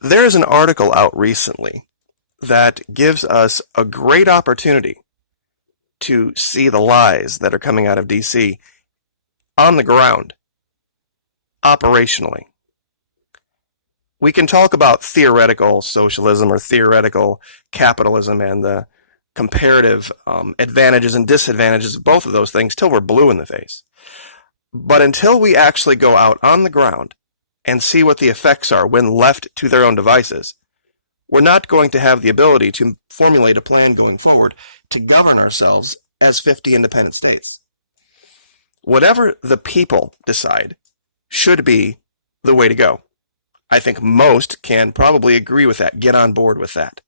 There's an article out recently that gives us a great opportunity to see the lies that are coming out of DC on the ground, operationally. We can talk about theoretical socialism or theoretical capitalism and the comparative advantages and disadvantages of both of those things till we're blue in the face. But until we actually go out on the ground and see what the effects are when left to their own devices, we're not going to have the ability to formulate a plan going forward to govern ourselves as 50 independent states. Whatever the people decide should be the way to go. I think most can probably agree with that, get on board with that.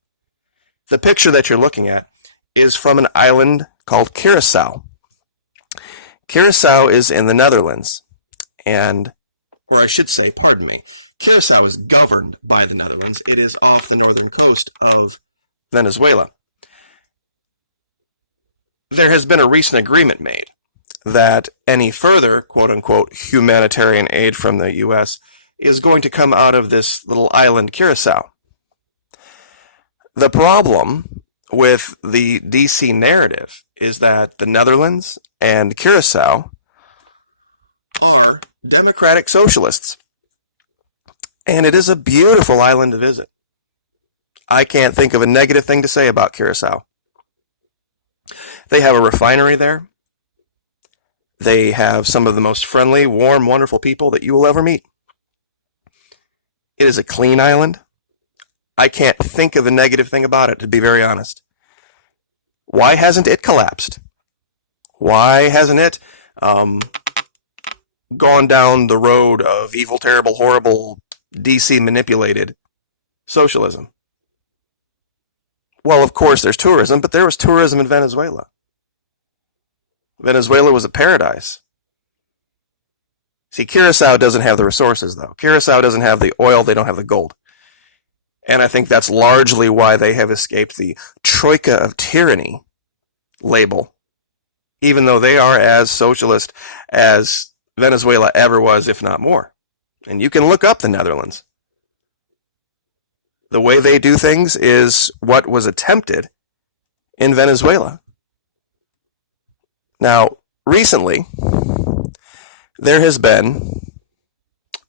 The picture that you're looking at is from an island called Curacao. Curacao is in the Netherlands, or I should say, pardon me, Curacao is governed by the Netherlands. It is off the northern coast of Venezuela. There has been a recent agreement made that any further, quote-unquote, humanitarian aid from the U.S. is going to come out of this little island, Curacao. The problem with the DC narrative is that the Netherlands and Curacao are democratic socialists. And it is a beautiful island to visit. I can't think of a negative thing to say about Curacao. They have a refinery there. They have some of the most friendly, warm, wonderful people that you will ever meet. It is a clean island. I can't think of a negative thing about it, to be very honest. Why hasn't it collapsed? Why hasn't it gone down the road of evil, terrible, horrible, DC manipulated socialism? Well, of course there's tourism, but there was tourism in Venezuela. Venezuela was a paradise. See, Curacao doesn't have the resources, though. Curacao doesn't have the oil, they don't have the gold. And I think that's largely why they have escaped the Troika of Tyranny label, even though they are as socialist as Venezuela ever was, if not more. And you can look up the Netherlands. The way they do things is what was attempted in Venezuela. Now, recently, there has been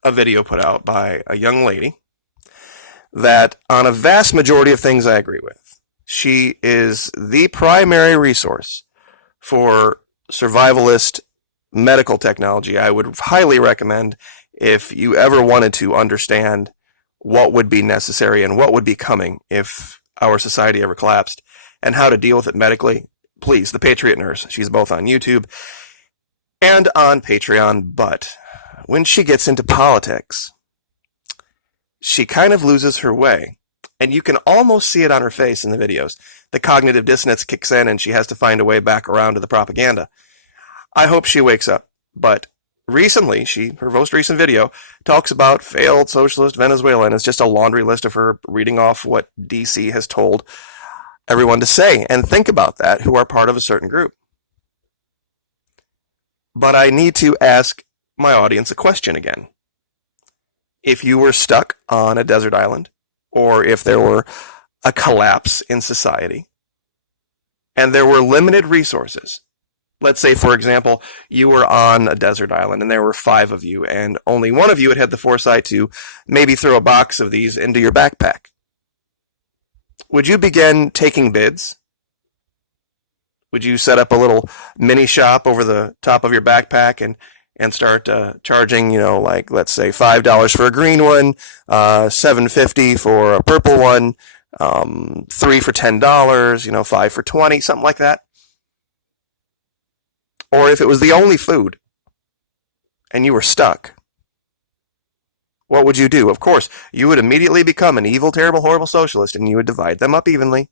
a video put out by a young lady that on a vast majority of things I agree with. She is the primary resource for survivalist medical technology. I would highly recommend if you ever wanted to understand what would be necessary and what would be coming if our society ever collapsed and how to deal with it medically. Please, The Patriot Nurse. She's both on YouTube and on Patreon, but when she gets into politics, she kind of loses her way. And you can almost see it on her face in the videos. The cognitive dissonance kicks in and she has to find a way back around to the propaganda. I hope she wakes up. But recently, her most recent video talks about failed socialist Venezuela, and it's just a laundry list of her reading off what DC has told everyone to say. And think about that, who are part of a certain group. But I need to ask my audience a question again. If you were stuck on a desert island, or if there were a collapse in society, and there were limited resources, let's say, for example, you were on a desert island and there were 5 of you, and only one of you had the foresight to maybe throw a box of these into your backpack. Would you begin taking bids? Would you set up a little mini shop over the top of your backpack and start charging, like, let's say $5 for a green one, $7.50 for a purple one, $3 for $10, $5 for $20, something like that? Or if it was the only food and you were stuck, what would you do? Of course, you would immediately become an evil, terrible, horrible socialist, and you would divide them up evenly.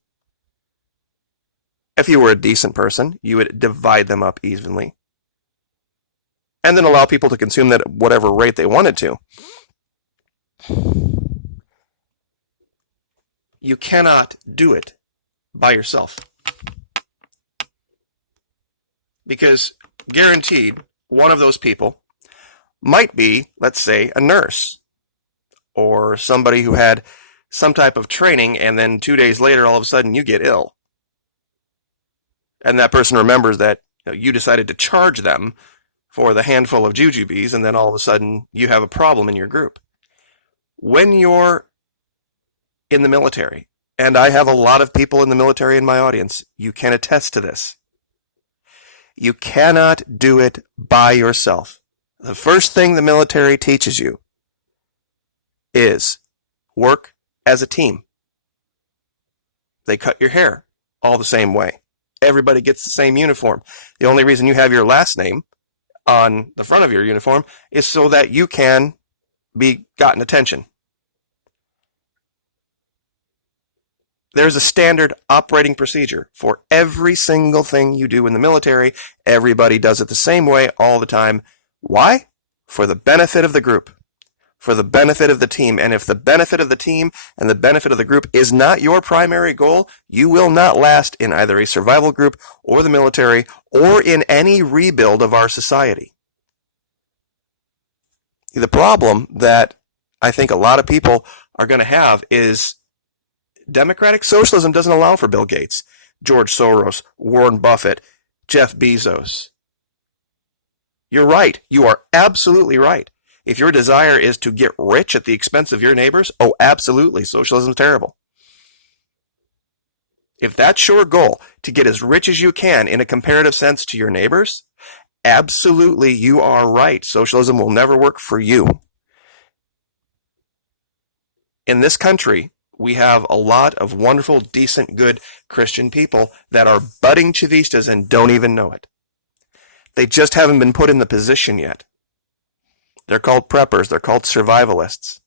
If you were a decent person, you would divide them up evenly, and then allow people to consume that at whatever rate they wanted to. You cannot do it by yourself. Because guaranteed, one of those people might be, let's say, a nurse, or somebody who had some type of training, and then 2 days later, all of a sudden, you get ill. And that person remembers that you decided to charge them for the handful of jujubes, and then all of a sudden, you have a problem in your group. When you're in the military, and I have a lot of people in the military in my audience, you can attest to this. You cannot do it by yourself. The first thing the military teaches you is work as a team. They cut your hair all the same way. Everybody gets the same uniform. The only reason you have your last name on the front of your uniform is so that you can be gotten attention. There's a standard operating procedure for every single thing you do in the military. Everybody does it the same way all the time. Why? For the benefit of the group, for the benefit of the team. And if the benefit of the team and the benefit of the group is not your primary goal, you will not last in either a survival group or the military or in any rebuild of our society. The problem that I think a lot of people are going to have is democratic socialism doesn't allow for Bill Gates, George Soros, Warren Buffett, Jeff Bezos. You're right. You are absolutely right. If your desire is to get rich at the expense of your neighbors, oh, absolutely, socialism is terrible. If that's your goal, to get as rich as you can in a comparative sense to your neighbors, absolutely, you are right. Socialism will never work for you. In this country, we have a lot of wonderful, decent, good Christian people that are budding Chavistas and don't even know it. They just haven't been put in the position yet. They're called preppers. They're called survivalists.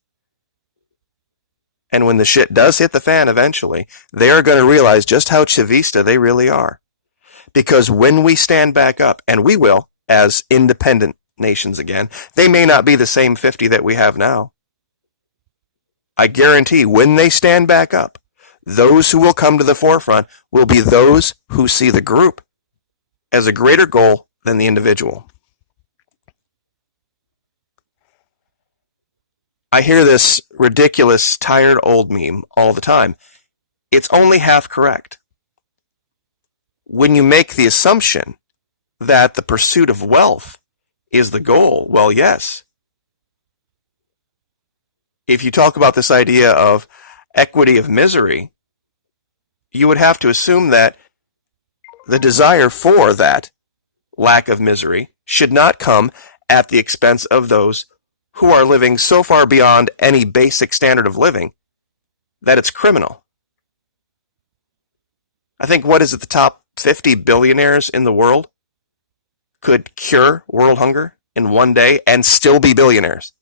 And when the shit does hit the fan eventually, they are going to realize just how Chavista they really are. Because when we stand back up, and we will, as independent nations again, they may not be the same 50 that we have now. I guarantee when they stand back up, those who will come to the forefront will be those who see the group as a greater goal than the individual. I hear this ridiculous, tired old meme all the time. It's only half correct. When you make the assumption that the pursuit of wealth is the goal, well, yes. If you talk about this idea of equity of misery, you would have to assume that the desire for that lack of misery should not come at the expense of those who are living so far beyond any basic standard of living that it's criminal. I think, what is it, the top 50 billionaires in the world could cure world hunger in one day and still be billionaires.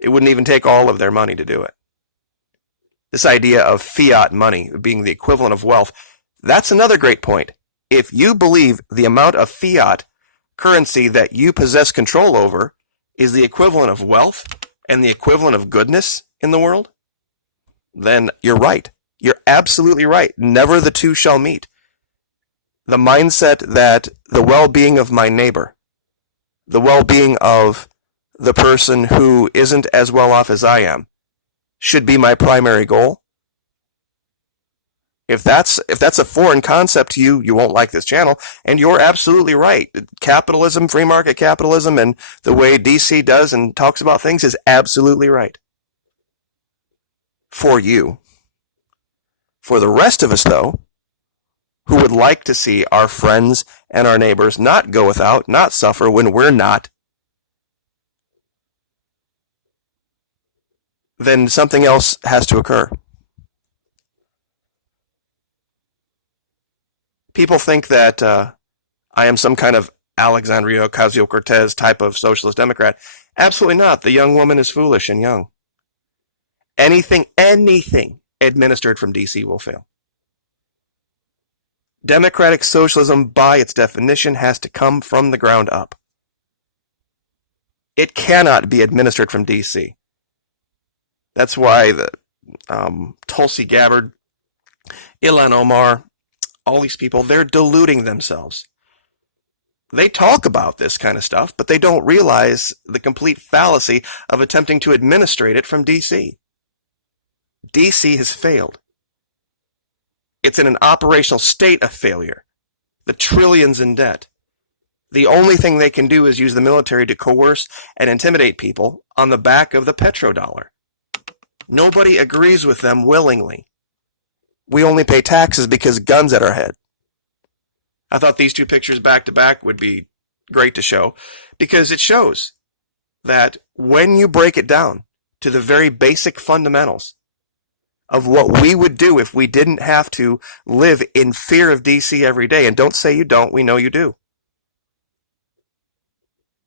It wouldn't even take all of their money to do it. This idea of fiat money being the equivalent of wealth, that's another great point. If you believe the amount of fiat currency that you possess control over is the equivalent of wealth and the equivalent of goodness in the world, then you're right. You're absolutely right. Never the two shall meet. The mindset that the well-being of my neighbor, the well-being of the person who isn't as well off as I am, should be my primary goal. If that's a foreign concept to you, you won't like this channel, and you're absolutely right. Capitalism, free market capitalism, and the way DC does and talks about things is absolutely right. For you. For the rest of us, though, who would like to see our friends and our neighbors not go without, not suffer when we're not, then something else has to occur. People think that I am some kind of Alexandria Ocasio-Cortez type of socialist Democrat. Absolutely not. The young woman is foolish and young. Anything administered from DC will fail. Democratic socialism, by its definition, has to come from the ground up. It cannot be administered from DC. That's why the Tulsi Gabbard, Ilhan Omar, all these people, they're deluding themselves. They talk about this kind of stuff, but they don't realize the complete fallacy of attempting to administrate it from DC. DC has failed. It's in an operational state of failure. The trillions in debt. The only thing they can do is use the military to coerce and intimidate people on the back of the petrodollar. Nobody agrees with them willingly. We only pay taxes because guns at our head. I thought these two pictures back to back would be great to show because it shows that when you break it down to the very basic fundamentals of what we would do if we didn't have to live in fear of DC every day, and don't say you don't, we know you do.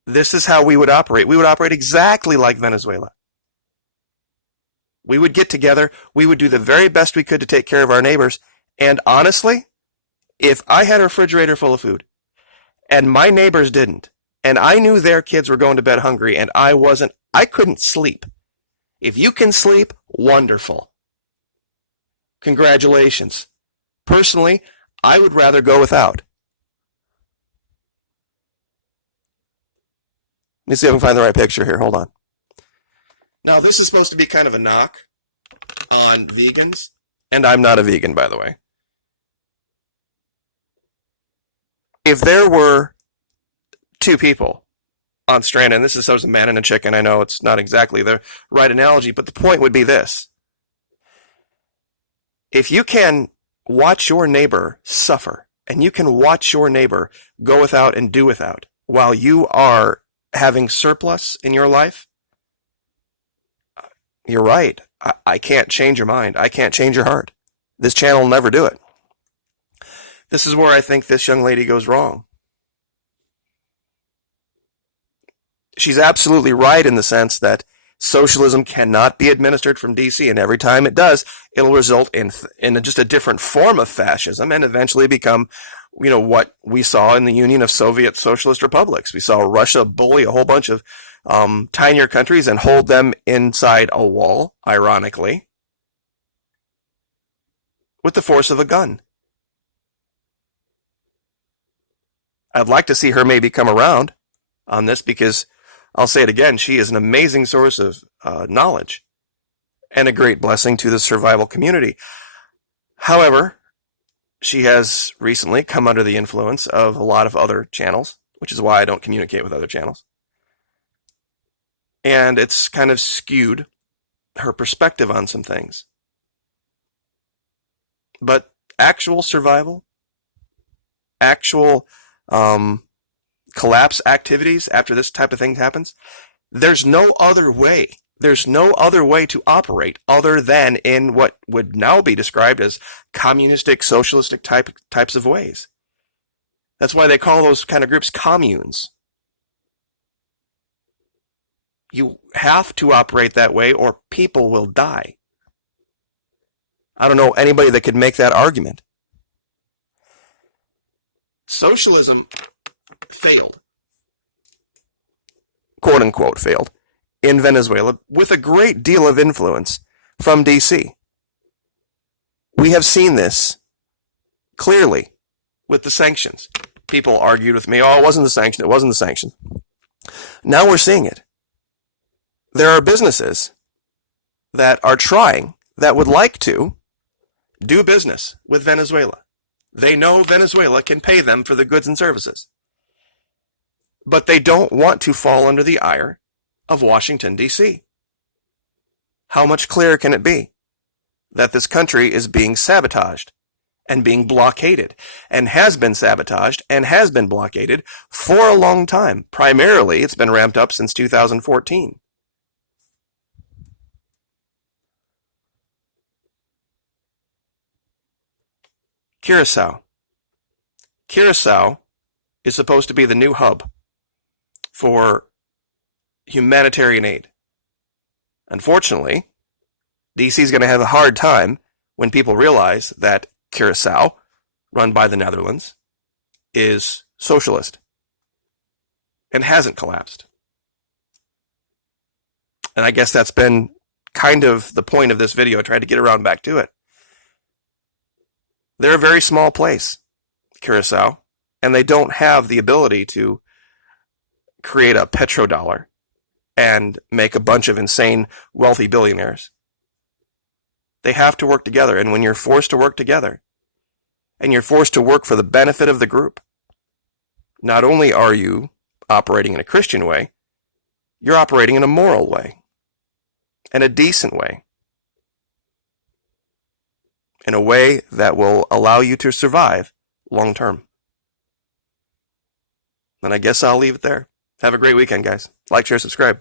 This is how we would operate. We would operate exactly like Venezuela. We would get together, we would do the very best we could to take care of our neighbors, and honestly, if I had a refrigerator full of food, and my neighbors didn't, and I knew their kids were going to bed hungry, and I couldn't sleep. If you can sleep, wonderful. Congratulations. Personally, I would rather go without. Let me see if I can find the right picture here. Hold on. Now, this is supposed to be kind of a knock on vegans, and I'm not a vegan, by the way. If there were two people on strand, and this is a man and a chicken, I know it's not exactly the right analogy, but the point would be this. If you can watch your neighbor suffer, and you can watch your neighbor go without and do without, while you are having surplus in your life, you're right. I can't change your mind. I can't change your heart. This channel will never do it. This is where I think this young lady goes wrong. She's absolutely right in the sense that socialism cannot be administered from DC, and every time it does, it'll result in just a different form of fascism and eventually become, what we saw in the Union of Soviet Socialist Republics. We saw Russia bully a whole bunch of tinier countries and hold them inside a wall, ironically, with the force of a gun. I'd like to see her maybe come around on this because, I'll say it again, she is an amazing source of knowledge and a great blessing to the survival community. However, she has recently come under the influence of a lot of other channels, which is why I don't communicate with other channels. And it's kind of skewed her perspective on some things. But actual survival, actual collapse activities after this type of thing happens, there's no other way. There's no other way to operate other than in what would now be described as communistic, socialistic types of ways. That's why they call those kind of groups communes. You have to operate that way or people will die. I don't know anybody that could make that argument. Socialism failed, quote unquote failed, in Venezuela with a great deal of influence from DC. We have seen this clearly with the sanctions. People argued with me, it wasn't the sanction, it wasn't the sanction. Now we're seeing it. There are businesses that are trying, that would like to do business with Venezuela. They know Venezuela can pay them for the goods and services. But they don't want to fall under the ire of Washington, D.C. How much clearer can it be that this country is being sabotaged and being blockaded and has been sabotaged and has been blockaded for a long time? Primarily, it's been ramped up since 2014. Curacao. Curacao is supposed to be the new hub for humanitarian aid. Unfortunately, DC is going to have a hard time when people realize that Curacao, run by the Netherlands, is socialist and hasn't collapsed. And I guess that's been kind of the point of this video. I tried to get around back to it. They're a very small place, Curacao. And they don't have the ability to create a petrodollar and make a bunch of insane wealthy billionaires. They have to work together. And when you're forced to work together, and you're forced to work for the benefit of the group, not only are you operating in a Christian way, you're operating in a moral way, in a decent way, in a way that will allow you to survive long term. And I guess I'll leave it there. Have a great weekend, guys. Like, share, subscribe.